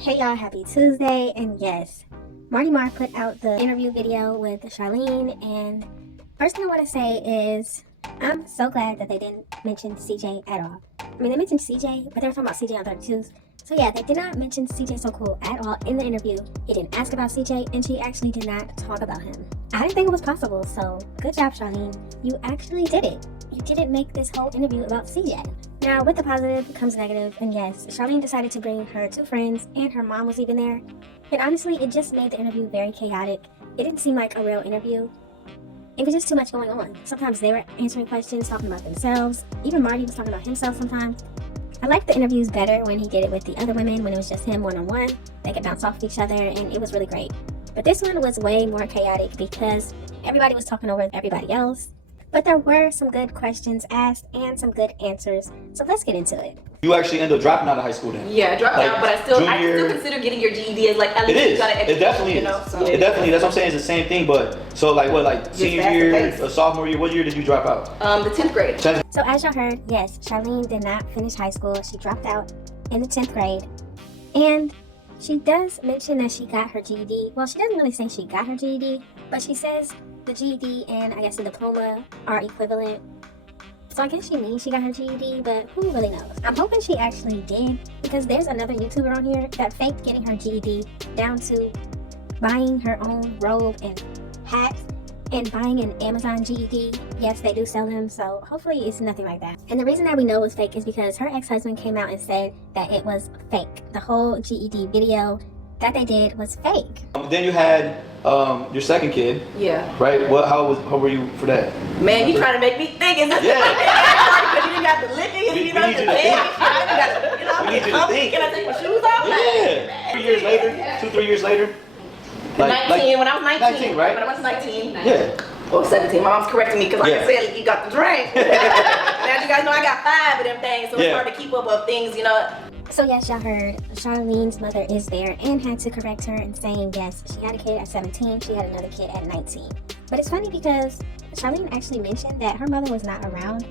Hey y'all, happy Tuesday, and yes, Marty Mark put out the interview video with Charlene, and first thing I want to say is I'm so glad that they didn't mention CJ at all. I mean, they mentioned CJ, but they were talking about CJ on 32s. So yeah, they did not mention CJ So Cool at all in the interview. He didn't ask about CJ, and she actually did not talk about him. I didn't think it was possible, so good job, Charlene. You actually did it. You didn't make this whole interview about CJ. Now, with the positive comes negative, and yes, Charlene decided to bring her two friends, and her mom was even there. And honestly, it just made the interview very chaotic. It didn't seem like a real interview. It was just too much going on. Sometimes they were answering questions, talking about themselves. Even Marty was talking about himself sometimes. I liked the interviews better when he did it with the other women, when it was just him one-on-one. They could bounce off of each other, and it was really great. But this one was way more chaotic because everybody was talking over everybody else. But there were some good questions asked and some good answers. So let's get into it. You actually end up dropping out of high school then? Yeah, I dropped out, but I still consider getting your GED as like at least you got an education. It definitely is. You know, so. It definitely. That's what I'm saying. It's the same thing. But so like senior year, or sophomore year. What year did you drop out? The 10th grade. So as y'all heard, yes, Charlene did not finish high school. She dropped out in the 10th grade, and she does mention that she got her GED. Well, she doesn't really say she got her GED, but she says the GED and I guess the diploma are equivalent. So I guess she means she got her GED, but who really knows? I'm hoping she actually did, because there's another YouTuber on here that faked getting her GED down to buying her own robe and hat and buying an Amazon GED. Yes, they do sell them, so hopefully it's nothing like that. And the reason that we know it was fake is because her ex-husband came out and said that it was fake. The whole GED video that they did was fake. Then you had your second kid. Yeah. Right. How were you for that? Man, you trying to make me think? Is this because you didn't got the licking? We need you to think. We need you to think. Can I take my shoes off? Yeah. 3 years later, 3 years later. 19. When I was 19, right? When I was 19. Yeah. Or 17. My mom's correcting me because like I said, you got the drink. Now you guys know I got 5 of them things, so it's hard to keep up with things, you know. So yes, y'all heard Charlene's mother is there and had to correct her and saying yes, she had a kid at 17, she had another kid at 19. But it's funny because Charlene actually mentioned that her mother was not around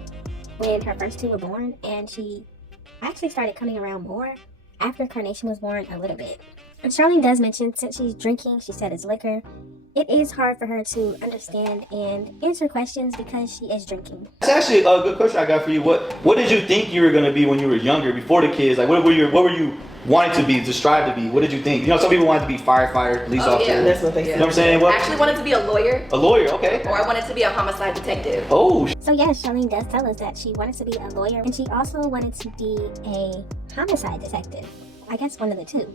when her first two were born, and she actually started coming around more after Carnation was born a little bit. And Charlene does mention, since she's drinking, she said it's liquor, it is hard for her to understand and answer questions because she is drinking. That's actually a good question I got for you. What did you think you were going to be when you were younger, before the kids? Like, what were you wanting to be, to strive to be? What did you think? You know, some people wanted to be firefighter, police officer. Yeah, that's what they said. You know what I'm saying? I actually wanted to be a lawyer. A lawyer, okay. Or I wanted to be a homicide detective. Oh. So yes, Charlene does tell us that she wanted to be a lawyer, and she also wanted to be a homicide detective. I guess one of the two.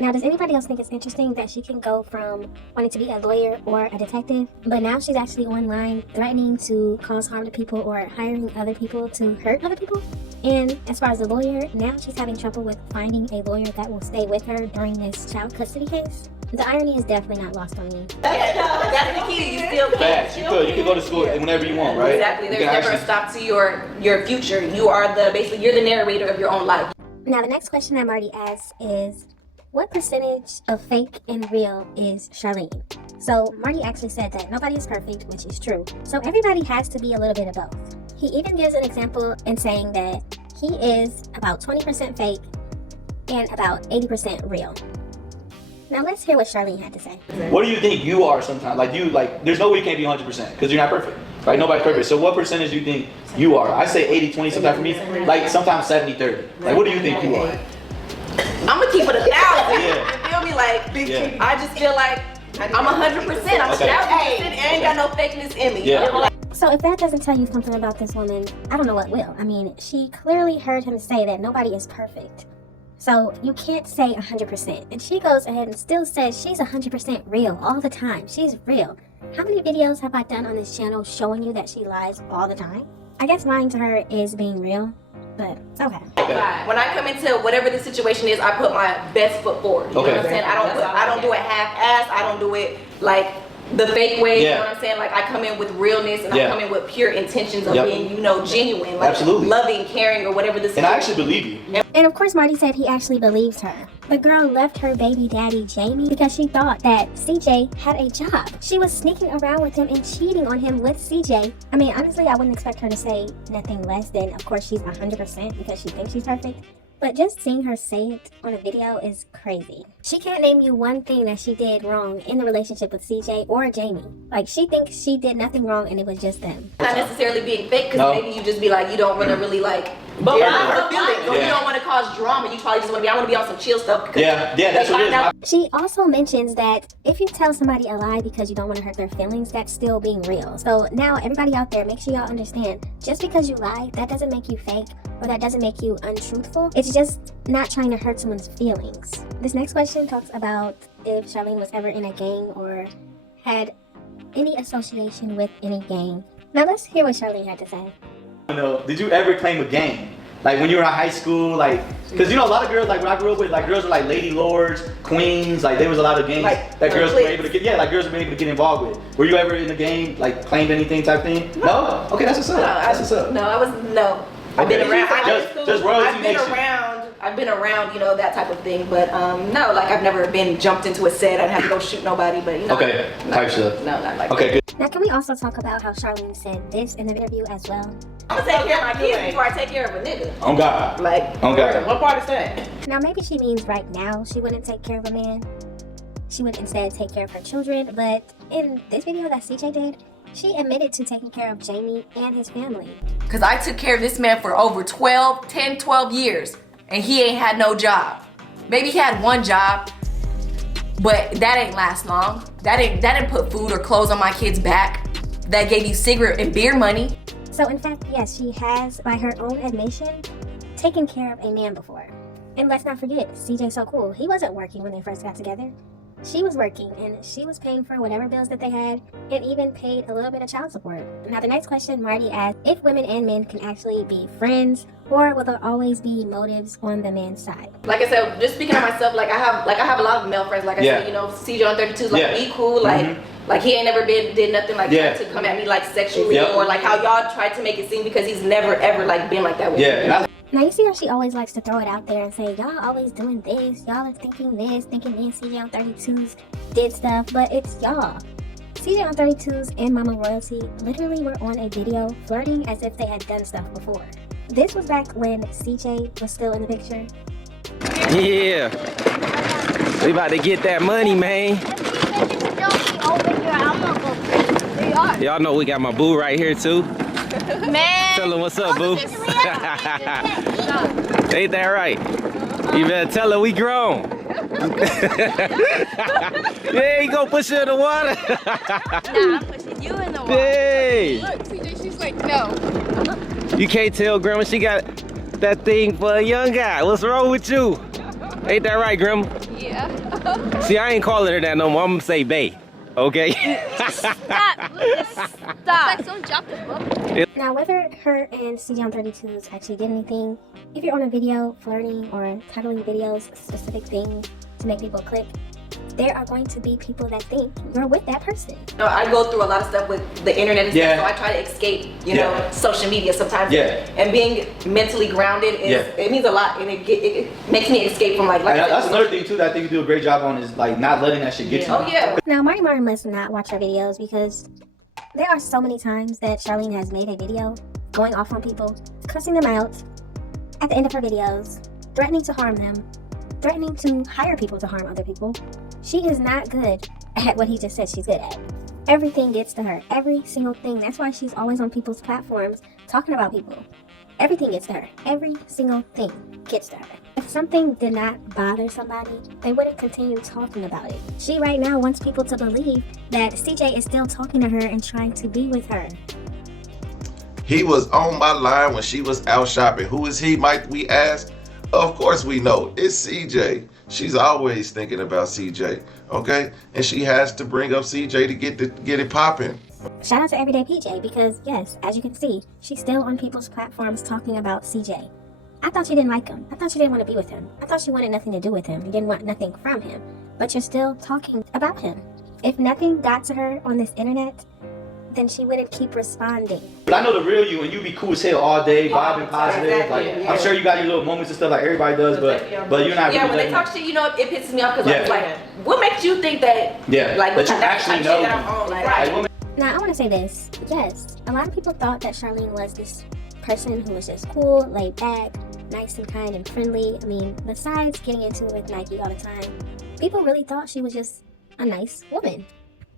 Now, does anybody else think it's interesting that she can go from wanting to be a lawyer or a detective, but now she's actually online threatening to cause harm to people or hiring other people to hurt other people? And as far as the lawyer, now she's having trouble with finding a lawyer that will stay with her during this child custody case. The irony is definitely not lost on me. That's the key. You still can. Facts. You could go to school whenever you want, right? Exactly. There's never a stop to your future. You are basically you're the narrator of your own life. Now, the next question that Marty asks is, what percentage of fake and real is Charlene? So Marty actually said that nobody is perfect, which is true. So everybody has to be a little bit of both. He even gives an example in saying that he is about 20% fake and about 80% real. Now let's hear what Charlene had to say. What do you think you are sometimes? There's no way you can't be 100% because you're not perfect, right? Nobody's perfect. So what percentage do you think you are? I say 80-20 sometimes for me, like sometimes 70-30. Like, what do you think you are? I'm gonna keep it 1,000. You feel me? Like, I just feel like I'm 100%. I'm 1,000%. I ain't got no fakeness in me. Yeah. So if that doesn't tell you something about this woman, I don't know what will. I mean, she clearly heard him say that nobody is perfect. So you can't say 100%. And she goes ahead and still says she's 100% real all the time. She's real. How many videos have I done on this channel showing you that she lies all the time? I guess lying to her is being real. But okay. When I come into whatever the situation is, I put my best foot forward. You know what I'm saying? I don't do it half-assed. I don't do it like the fake way. You know what I'm saying? Like, I come in with realness, and I come in with pure intentions of being, genuine, like loving, caring, or whatever the situation. And I actually believe you. And of course, Marty said he actually believes her. The girl left her baby daddy, Jamie, because she thought that CJ had a job. She was sneaking around with him and cheating on him with CJ. I mean, honestly, I wouldn't expect her to say nothing less than, of course, she's 100% because she thinks she's perfect. But just seeing her say it on a video is crazy. She can't name you one thing that she did wrong in the relationship with CJ or Jamie. Like, she thinks she did nothing wrong and it was just them. Not necessarily being fake, because maybe you just be like, you don't want to really like her feelings, or you don't want to cause drama. You probably just want to be, I want to be on some chill stuff. Yeah, that's what it is. She also mentions that if you tell somebody a lie because you don't want to hurt their feelings, that's still being real. So now everybody out there, make sure y'all understand, just because you lie, that doesn't make you fake, or that doesn't make you untruthful. It's just not trying to hurt someone's feelings. This next question talks about if Charlene was ever in a gang or had any association with any gang. Now let's hear what Charlene had to say. Did you ever claim a gang? Like when you were in high school, like, cause you know a lot of girls, like when I grew up with, like girls were like lady lords, queens, like there was a lot of gangs like, that girls were able to get, like girls were able to get involved with. Were you ever in a gang, like claimed anything type thing? No? Okay, that's what's up. That's what's up. No, I was, no. I've been around, I've been around, you know, that type of thing, but no, like I've never been jumped into a set. I didn't have to go shoot nobody, but you know. Okay, type stuff. No, not like okay, that. good. Now can we also talk about how Charlene said this in the interview as well? I'm gonna take care of my kids before I take care of a nigga. On God. Like, on God. What part is that? Now maybe she means right now she wouldn't take care of a man. She would instead take care of her children, but in this video that CJ did, she admitted to taking care of Jamie and his family. Cause I took care of this man for over 10, 12 years, and he ain't had no job. Maybe he had one job, but that ain't last long. That didn't put food or clothes on my kid's back. That gave you cigarette and beer money. So in fact, yes, she has, by her own admission, taken care of a man before. And let's not forget, CJ's so cool. He wasn't working when they first got together. She was working, and she was paying for whatever bills that they had, and even paid a little bit of child support. Now the next question Marty asked, if women and men can actually be friends, or will there always be motives on the man's side? Like I said, just speaking of myself, like I have a lot of male friends. Like I said, you know, CJ on 32, like we cool, like like he ain't never did nothing like that to come at me like sexually or like how y'all tried to make it seem, because he's never ever like been like that with me. Now you see how she always likes to throw it out there and say, y'all always doing this, y'all are thinking this, thinking me and CJ on 32s did stuff, but it's y'all. CJ on 32s and Mama Royalty literally were on a video flirting as if they had done stuff before. This was back when CJ was still in the picture. Yeah, we about to get that money, man. Y'all know we got my boo right here too. Man, tell him what's up, boo. Ain't that right? You better tell her we grown. Yeah, you go push her in the water. Nah, I'm pushing you in the water. Hey. Look, CJ, she's like, no. You can't tell Grandma she got that thing for a young guy. What's wrong with you? Ain't that right, Grandma? Yeah. See, I ain't calling her that no more. I'm gonna say bae. Okay? Stop. Lucas, stop. Like someone dropped a book. Now whether her and CJ on 32s actually did anything, if you're on a video flirting or titling videos specific things to make people click, there are going to be people that think you're with that person. You know, I go through a lot of stuff with the internet and stuff, so I try to escape, you know, social media sometimes. And being mentally grounded is it means a lot, and it makes me escape from like that's another thing too that I think you do a great job on, is like not letting that shit get to you. Now Marty Martin must not watch her videos, because there are so many times that Charlene has made a video going off on people, cussing them out at the end of her videos, threatening to harm them, threatening to hire people to harm other people. She is not good at what he just said she's good at. Everything gets to her. Every single thing. That's why she's always on people's platforms talking about people. Everything gets to her. Every single thing gets to her. If something did not bother somebody, they wouldn't continue talking about it. She right now wants people to believe that CJ is still talking to her and trying to be with her. He was on my line when she was out shopping. Who is he, might we ask? Of course we know. It's CJ. She's always thinking about CJ, okay? And she has to bring up CJ to get it popping. Shout out to Everyday PJ, because yes, as you can see, she's still on people's platforms talking about CJ. I thought you didn't like him. I thought you didn't want to be with him. I thought you wanted nothing to do with him. You didn't want nothing from him. But you're still talking about him. If nothing got to her on this internet, then she wouldn't keep responding. But I know the real you, and you be cool as hell all day, vibing positive. I'm sure you got your little moments and stuff like everybody does, but you're not. Yeah, when they talk shit, you know, it pisses me off, because I'm like, what makes you think that? Like, that you actually know. That I'm on, like, Now I want to say this. Yes, a lot of people thought that Charlene was this person who was just cool, laid back, nice and kind and friendly. I mean, besides getting into it with Nike all the time, people really thought she was just a nice woman.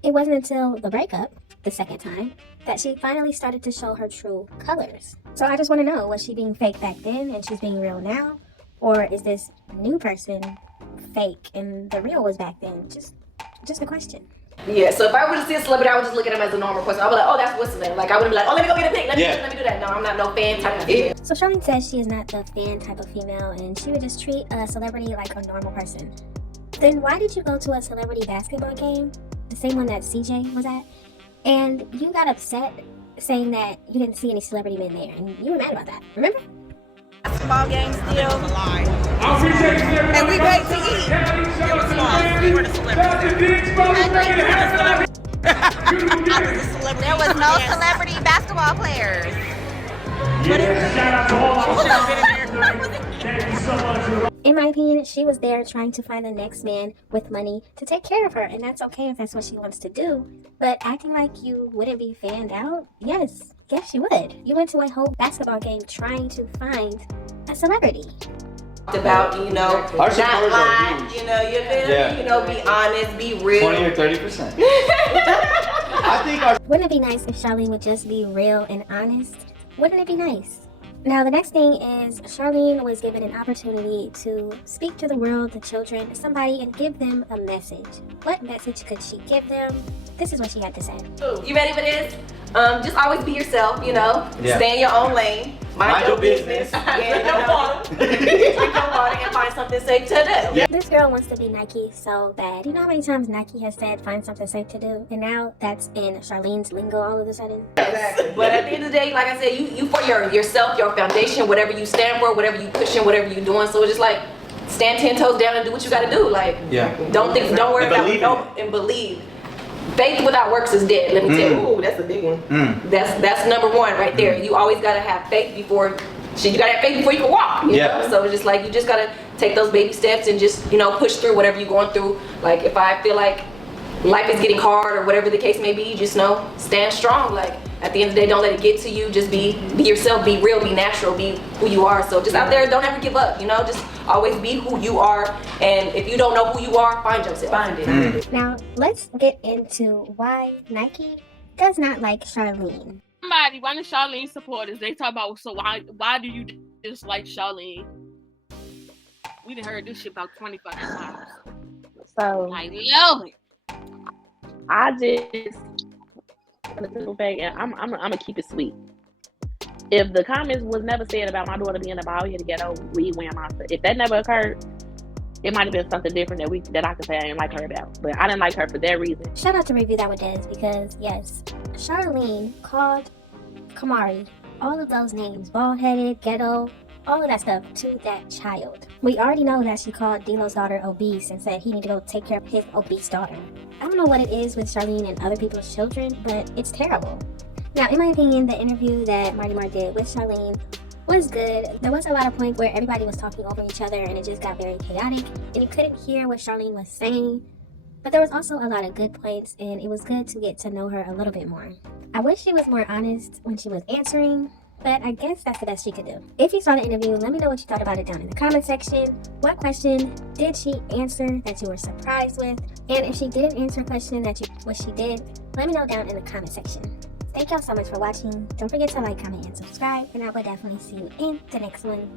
It wasn't until the breakup, the second time, that she finally started to show her true colors. So I just want to know, was she being fake back then and she's being real now? Or is this new person fake and the real was back then? Just a question. Yeah, so if I were to see a celebrity, I would just look at him as a normal person. I would be like, oh, that's what's his name. Like, I wouldn't be like, oh, let me go get a pic. Let me do that. No, I'm not no fan type of female. So Charlene says she is not the fan type of female and she would just treat a celebrity like a normal person. Then why did you go to a celebrity basketball game, the same one that CJ was at, and you got upset saying that you didn't see any celebrity men there, and you were mad about that, remember? Basketball game still. And we great to eat. It was fun. We were the celebrities. I was a celebrity. There was no celebrity basketball players. In my opinion, she was there trying to find the next man with money to take care of her, and that's okay if that's what she wants to do. But acting like you wouldn't be fanned out? Yes you would. You went to a whole basketball game trying to find a celebrity. About, you know, Our not supporters are lie, huge. you know, you feel Yeah. me? You know, be honest, be real. 20 or 30%. I think our Wouldn't it be nice if Charlene would just be real and honest? Wouldn't it be nice? Now, the next thing is Charlene was given an opportunity to speak to the world, the children, somebody, and give them a message. What message could she give them? This is what she had to say. You ready for this? Just always be yourself, you know. Yeah. Stay in your own lane. Mind your business. Drink your water. Drink your water and find something safe to do. Yeah. This girl wants to be Nike so bad. You know how many times Nike has said find something safe to do? And now that's in Charlene's lingo all of a sudden. Exactly. But at the end of the day, like I said, you for yourself, your foundation, whatever you stand for, whatever you pushing, whatever you doing. So it's just like stand 10 toes down and do what you gotta do. Like don't worry And about believe it. And believe. Faith without works is dead. Let me tell you. Ooh, that's a big one. That's number one right there. You always gotta have faith before. You gotta have faith before you can walk. You know? So it's just like you just gotta take those baby steps and just push through whatever you're going through. Like if I feel like life is getting hard or whatever the case may be, just stand strong. Like at the end of the day, don't let it get to you. Just be yourself, be real, be natural, be who you are. So just out there, don't ever give up. Just always be who you are. And if you don't know who you are, find yourself. Find it. Now, let's get into why Nike does not like Charlene. One of Charlene's supporters, they talk about, so why do you dislike Charlene? We done heard this shit about 25 times. So Like, Lord. I just gonna sit back and I'm gonna keep it sweet. If the comments was never said about my daughter being a bald headed ghetto weed wearing monster, if that never occurred, it might have been something different that I could say I didn't like her about. But I didn't like her for that reason. Shout out to Review That with Des because yes, Charlene called Kamari all of those names, bald headed, ghetto, all of that stuff to that child. We already know that she called D-Lo's daughter obese and said he need to go take care of his obese daughter. I don't know what it is with Charlene and other people's children, but it's terrible. Now, in my opinion, the interview that Marty Mark did with Charlene was good. There was a lot of points where everybody was talking over each other and it just got very chaotic and you couldn't hear what Charlene was saying. But there was also a lot of good points and it was good to get to know her a little bit more. I wish she was more honest when she was answering, but I guess that's the best she could do. If you saw the interview, let me know what you thought about it down in the comment section. What question did she answer that you were surprised with? And if she didn't answer a question that you wish she did, let me know down in the comment section. Thank y'all so much for watching. Don't forget to like, comment, and subscribe, and I will definitely see you in the next one.